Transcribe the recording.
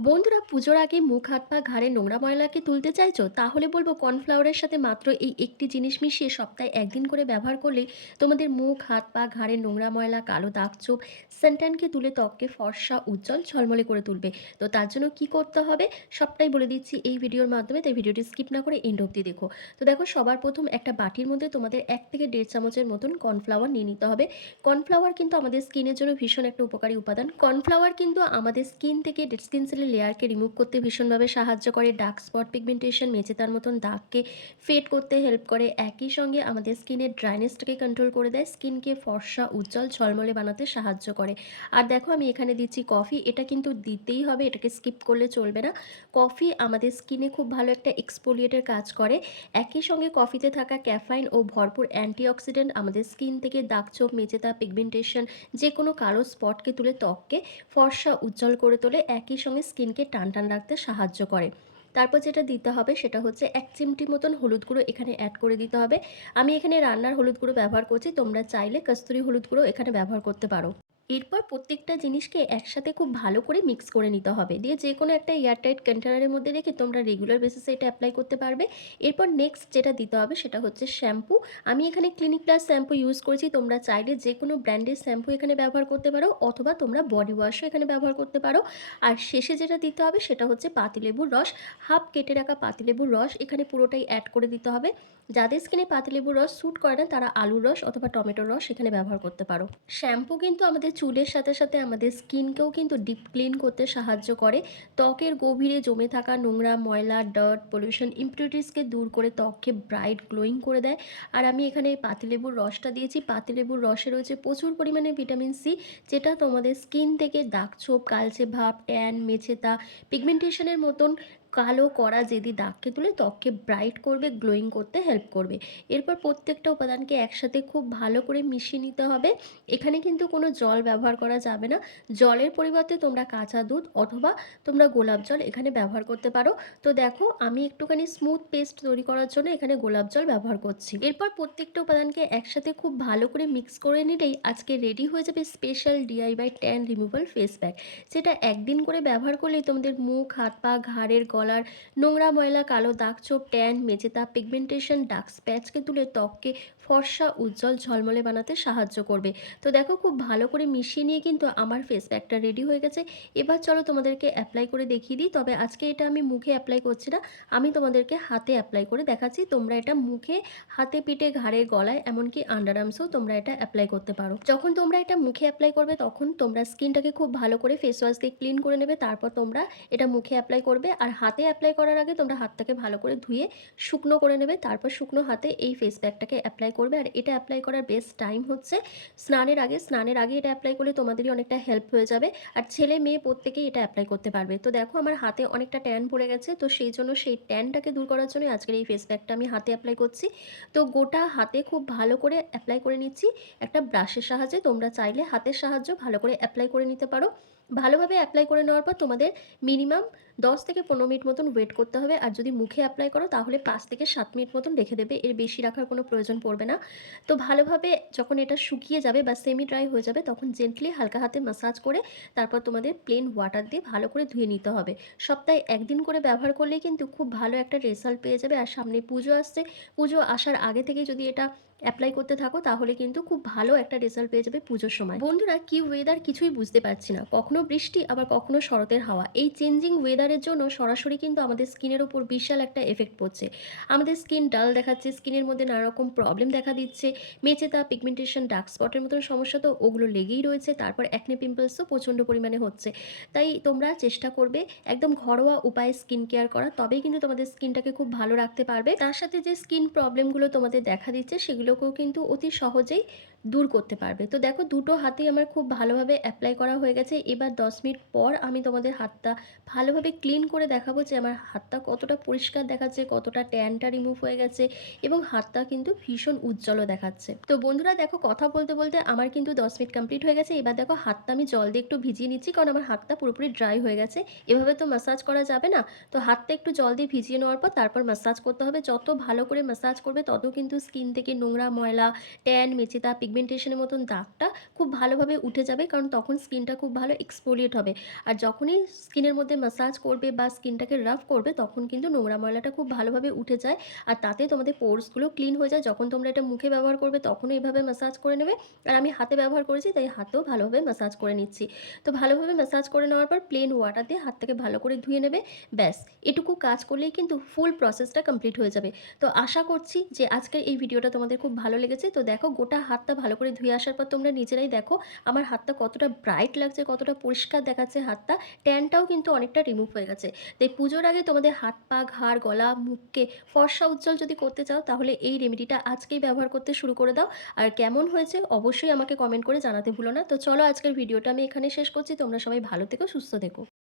বন্ধুরা, পুজোর আগে মুখ, হাত, পা, ঘাড়ে নোংরা ময়লাকে তুলতে চাইছো? তাহলে বলব কর্নফ্লাওয়ারের সাথে মাত্র এই একটি জিনিস মিশিয়ে সপ্তাহে একদিন করে ব্যবহার করলে তোমাদের মুখ, হাত, পা, ঘাড়ে নোংরা ময়লা, কালো দাগ চোপ সেন্টানকে তুলে ত্বককে ফর্সা, উজ্জ্বল, ঝলমলে করে তুলবে। তো তার জন্য কি করতে হবে? সবটাই বলে দিচ্ছি এই ভিডিওর মাধ্যমে, তাই ভিডিওটি স্কিপ না করে এন্ড অব্দি দেখো। তো দেখো, সবার প্রথম একটা বাটির মধ্যে তোমাদের এক থেকে দেড় চামচের মতন কর্নফ্লাওয়ার নিয়ে নিতে হবে। কর্নফ্লাওয়ার কিন্তু আমাদের স্কিনের জন্য ভীষণ একটা উপকারী উপাদান। কর্নফ্লাওয়ার কিন্তু আমাদের স্কিন থেকে ডেড স্কিন সেলের লেয়ারকে রিমুভ করতে ভীষণভাবে সাহায্য করে ডার্ক স্পট পিগমেন্টেশন মেচেতার মতন দাগকে ফেড করতে হেল্প করে। একই সঙ্গে আমাদের স্কিনের ড্রাইনেসটাকে কন্ট্রোল করে দেয় স্কিনকে ফর্সা, উজ্জ্বল, ঝলমলে বানাতে সাহায্য করে। আর দেখো আমি এখানে দিচ্ছি কফি এটা কিন্তু দিতেই হবে, এটাকে স্কিপ করলে চলবে না। কফি আমাদের স্কিনে খুব ভালো একটা এক্সপোলিয়েটের কাজ করে। একই সঙ্গে কফিতে থাকা ক্যাফাইন ও ভরপুর অ্যান্টিঅক্সিডেন্ট আমাদের স্কিন থেকে দাগছোপ মেচেতা পিগমেন্টেশন যে কোনো কালো স্পটকে তুলে ত্বককে ফর্সা, উজ্জ্বল করে তোলে। একই সঙ্গে স্কিনকে টান টান রাখতে সাহায্য করে। তারপর যেটা দিতে হবে সেটা হচ্ছে এক চিমটি মতন হলুদ গুঁড়ো এখানে অ্যাড করে দিতে হবে। আমি এখানে রান্নার হলুদ গুঁড়ো ব্যবহার করছি, তোমরা চাইলে কস্তুরি হলুদ গুঁড়ো এখানে ব্যবহার করতে পারো। এরপর প্রত্যেকটা জিনিসকে একসাথে খুব ভালো করে মিক্স করে নিতে হবে। দিয়ে যে কোনো একটা এয়ারটাইট কন্টেনারের মধ্যে রেখে তোমরা রেগুলার বেসিসে এটা অ্যাপ্লাই করতে পারবে। এরপর নেক্সট যেটা দিতে হবে সেটা হচ্ছে শ্যাম্পু আমি এখানে ক্লিনিক প্লাস শ্যাম্পু ইউজ করেছি। তোমরা চাইলে যে কোনো ব্র্যান্ডের শ্যাম্পু এখানে ব্যবহার করতে পারো অথবা তোমরা বডি ওয়াশও এখানে ব্যবহার করতে পারো। আর শেষে যেটা দিতে হবে সেটা হচ্ছে পাতিলেবুর রস। হাফ কেটে রাখা পাতিলেবুর রস এখানে পুরোটাই অ্যাড করে দিতে হবে। যাদের স্কিনে পাতিলেবুর রস স্যুট করে না, তারা আলুর রস অথবা টমেটোর রস এখানে ব্যবহার করতে পারো। শ্যাম্পু কিন্তু আমাদের চুলের সাথে সাথে আমাদের স্কিনকেও কিন্তু ডিপ ক্লিন করতে সাহায্য করে। ত্বকের গভীরে জমে থাকা নোংরা, ময়লা ডার্ট পলিউশন ইম্পিউরিটিসকে দূর করে ত্বককে ব্রাইট গ্লোয়িং করে দেয়। আর আমি এখানে পাতিলেবুর রসটা দিয়েছি। পাতিলেবুর রসে রয়েছে প্রচুর পরিমাণে ভিটামিন সি যেটা তোমাদের স্কিন থেকে দাগছোপ কালচে ভাব ট্যান মেছেতা পিগমেন্টেশনের মতন কালো করা যেদি দাগকে তুলে ত্বককে ব্রাইট করবে গ্লোয়িং করতে হেল্প করবে। এরপর প্রত্যেকটা উপাদানকে একসাথে খুব ভালো করে মিশিয়ে নিতে হবে। এখানে কিন্তু কোনো জল ব্যবহার করা যাবে না। জলের পরিবর্তে তোমরা কাঁচা দুধ অথবা তোমরা গোলাপ জল এখানে ব্যবহার করতে পারো। তো দেখো, আমি একটুখানি স্মুথ পেস্ট তৈরি করার জন্য এখানে গোলাপ জল ব্যবহার করছি। এরপর প্রত্যেকটা উপাদানকে একসাথে খুব ভালো করে মিক্স করে নিলেই আজকে রেডি হয়ে যাবে special DIY tan removal face pack যেটা একদিন করে ব্যবহার করলেই তোমাদের মুখ, হাত পা, ঘাড়ের গলার নোংরা ময়লা কালো দাগ চোপ ট্যান মেজেতা পিগমেন্টেশন ডার্ক স্প্যাচকে তুলে ত্বককে ফর্সা, উজ্জ্বল ঝলমলে বানাতে সাহায্য করবে। তো দেখো, খুব ভালো করে মিশিয়ে নিয়ে কিন্তু আমার ফেস প্যাকটা রেডি হয়ে গেছে। এবার চলো তোমাদেরকে অ্যাপ্লাই করে দেখিয়ে দিই। তবে আজকে এটা আমি মুখে অ্যাপ্লাই করছি না, আমি তোমাদেরকে হাতে অ্যাপ্লাই করে দেখাচ্ছি। তোমরা এটা মুখে, হাতে পিঠে, ঘাড়ে, গলায়, এমনকি আন্ডার আর্মসেও তোমরা এটা অ্যাপ্লাই করতে পারো। যখন তোমরা এটা মুখে অ্যাপ্লাই করবে, তখন তোমরা স্কিনটাকে খুব ভালো করে ফেস ওয়াশ দিয়ে ক্লিন করে নেবে। তারপর তোমরা এটা মুখে অ্যাপ্লাই করবে। আর হাতে অ্যাপ্লাই করার আগে তোমরা হাতটাকে ভালো করে ধুয়ে শুকনো করে নেবে। তারপর শুকনো হাতে এই ফেস প্যাকটাকে অ্যাপ্লাই করবে আর এটা অ্যাপ্লাই করার বেস্ট টাইম হচ্ছে স্নানের আগে। স্নানের আগে এটা অ্যাপ্লাই করলে তোমাদেরই অনেকটা হেল্প হয়ে যাবে আর ছেলে মেয়ে প্রত্যেকেই এটা অ্যাপ্লাই করতে পারবে। তো দেখো আমার হাতে অনেকটা ট্যান পড়ে গেছে, তো সেই জন্য সেই ট্যানটাকে দূর করার জন্য আজকের এই ফেস প্যাকটা আমি হাতে অ্যাপ্লাই করছি। তো গোটা হাতে খুব ভালো করে অ্যাপ্লাই করে নিচ্ছি। একটা ব্রাশের সাহায্যে তোমরা চাইলে হাতের সাহায্য ভালো করে অ্যাপ্লাই করে নিতে পারো। ভালোভাবে অ্যাপ্লাই করে নেওয়ার পর তোমাদের মিনিমাম দশ থেকে পনেরো মিনিট মতন ওয়েট করতে হবে। আর যদি মুখে অ্যাপ্লাই করো তাহলে পাঁচ থেকে সাত মিনিট মতন রেখে দেবে। এর বেশি রাখার কোনো প্রয়োজন পড়বে না। তো ভালোভাবে যখন এটা শুকিয়ে যাবে বা সেমি ড্রাই হয়ে যাবে, তখন জেন্টলি হালকা হাতে মাসাজ করে তারপর তোমাদের প্লেন ওয়াটার দিয়ে ভালো করে ধুয়ে নিতে হবে। সপ্তাহে একদিন করে ব্যবহার করলে কিন্তু খুব ভালো একটা রেজাল্ট পেয়ে যাবে। আর সামনে পুজো আসছে, পুজো আসার আগে থেকে যদি এটা অ্যাপ্লাই করতে থাকো, তাহলে কিন্তু খুব ভালো একটা রেজাল্ট পেয়ে যাবে পুজোর সময়। বন্ধুরা, কি ওয়েদার কিছুই বুঝতে পারছি না। কখনো বৃষ্টি, আবার কখনো শরতের হাওয়া। এই চেঞ্জিং ওয়েদারের জন্য সরাসরি কিন্তু আমাদের স্কিনের ওপর বিশাল একটা এফেক্ট পড়ছে। আমাদের স্কিন ডাল দেখাচ্ছে, স্কিনের মধ্যে নানা রকম প্রবলেম দেখা দিচ্ছে মেচেতা পিগমেন্টেশন ডার্ক স্পটের মতন সমস্যা তো ওগুলো লেগেই রয়েছে, তারপর অ্যাকনে পিম্পলসও প্রচণ্ড পরিমাণে হচ্ছে। তাই তোমরা চেষ্টা করবে একদম ঘরোয়া উপায়ে স্কিন কেয়ার করা, তবেই কিন্তু তোমাদের স্কিনটাকে খুব ভালো রাখতে পারবে। তার সাথে যে স্কিন প্রবলেমগুলো তোমাদের দেখা দিচ্ছে সেগুলোকেও কিন্তু অতি সহজেই দূর করতে পারবে। তো দেখো, দুটো হাতেই আমার খুব ভালোভাবে অ্যাপ্লাই করা হয়ে গেছে। এবার দশ মিনিট পর আমি তোমাদের হাতটা ভালোভাবে ক্লিন করে দেখাবো যে আমার হাতটা কতটা পরিষ্কার দেখাচ্ছে, কতটা ট্যানটা রিমুভ হয়ে গেছে এবং হাতটা কিন্তু ভীষণ উজ্জ্বলও দেখাচ্ছে। তো বন্ধুরা, দেখো, কথা বলতে বলতে আমার কিন্তু দশ মিনিট কমপ্লিট হয়ে গেছে। এবার দেখো, হাতটা আমি জল দিয়ে একটু ভিজিয়ে নিচ্ছি কারণ আমার হাতটা পুরোপুরি ড্রাই হয়ে গেছে। এভাবে তো ম্যাসাজ করা যাবে না। তো হাতটা একটু জল দিয়ে ভিজিয়ে নেওয়ার পর তারপর ম্যাসাজ করতে হবে। যত ভালো করে ম্যাসাজ করবে, তত কিন্তু স্কিন থেকে নোংরা ময়লা ট্যান মেচেতা পিগমেন্টেশনের মতন দাগটা খুব ভালোভাবে উঠে যাবে, কারণ তখন স্কিনটা খুব ভালো এক্সপোলিয়েট হবে। আর যখনই স্কিনের মধ্যে ম্যাসাজ করবে বা স্কিনটাকে রাফ করবে, তখন কিন্তু নোংরা ময়লাটা খুব ভালোভাবে উঠে যায়। আর তাতে তোমাদের পোর্সগুলো ক্লিন হয়ে যায়। যখন তোমরা এটা মুখে ব্যবহার করবে তখনও এইভাবে ম্যাসাজ করে নেবে। আর আমি হাতে ব্যবহার করেছি, তাই হাতেও ভালোভাবে ম্যাসাজ করে নিচ্ছি। তো ভালোভাবে ম্যাসাজ করে নেওয়ার পর প্লেন ওয়াটার দিয়ে হাতটাকে ভালো করে ধুয়ে নেবে, ব্যাস। এটুকু কাজ করলেই কিন্তু ফুল প্রসেসটা কমপ্লিট হয়ে যাবে। তো আশা করছি যে আজকের এই ভিডিওটা তোমাদের খুব ভালো লেগেছে। তো দেখো, গোটা হাতটা ভালো করে ধুয়ে আসার পর তোমরা নিজেরাই দেখো আমার হাতটা কতটা ব্রাইট লাগছে, কতটা পরিষ্কার দেখাচ্ছে হাতটা। ট্যানটাও কিন্তু অনেকটা রিমুভ হয়ে গেছে। তাই পুজোর আগে তোমাদের হাত, পা, ঘাড়, গলা, মুখকে ফর্সা উজ্জ্বল যদি করতে চাও, তাহলে এই রেমেডিটা আজকেই ব্যবহার করতে শুরু করে দাও। আর কেমন হয়েছে অবশ্যই আমাকে কমেন্ট করে জানাতে ভুলো না। তো চলো আজকের ভিডিওটা আমি এখানে শেষ করছি। তোমরা সবাই ভালো থেকো, সুস্থ থেকো।